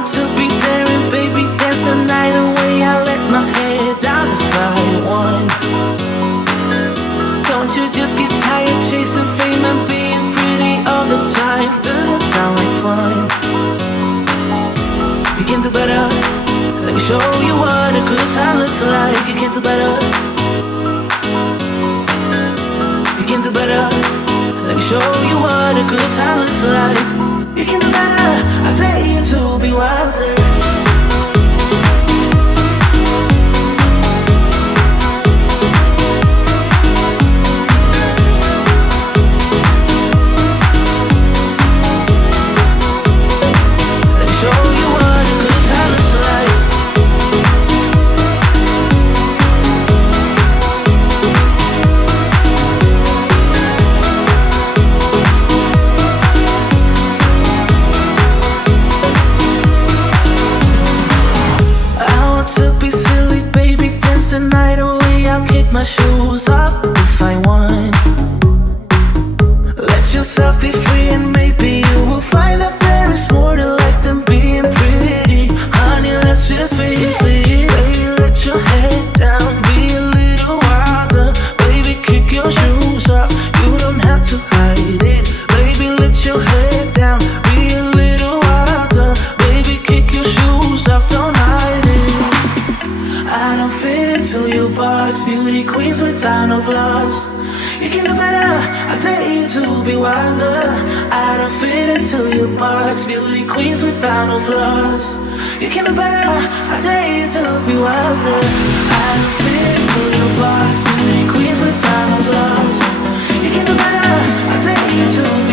To be daring, baby, dance the night away. I let my hair down if I want. Don't you just get tired chasing fame and being pretty all the time? Doesn't sound like fun. You can do better. Let me show you what a good time looks like. You can do better. You can do better. Let me show you what a good time looks like. You can do better. I dare you to be wilder. Let me show you what a good time looks like. My shoes off if I want. Let yourself be free and maybe you will find that there is more to life than being pretty. Honey, let's just face it. Baby, let your head down, be a little wilder. Baby, kick your shoes off, you don't have to hide it. Baby, let your head down, be a little wilder. Baby, kick your shoes off, don't hide it. I don't fit into your box, beauty queens without no flaws. You can do better, I dare you to be wilder. I don't fit into your box, beauty queens without no flaws. You can do better, I dare you to be wilder. I don't fit into your box, beauty queens without no flaws. You can do better, I dare you to be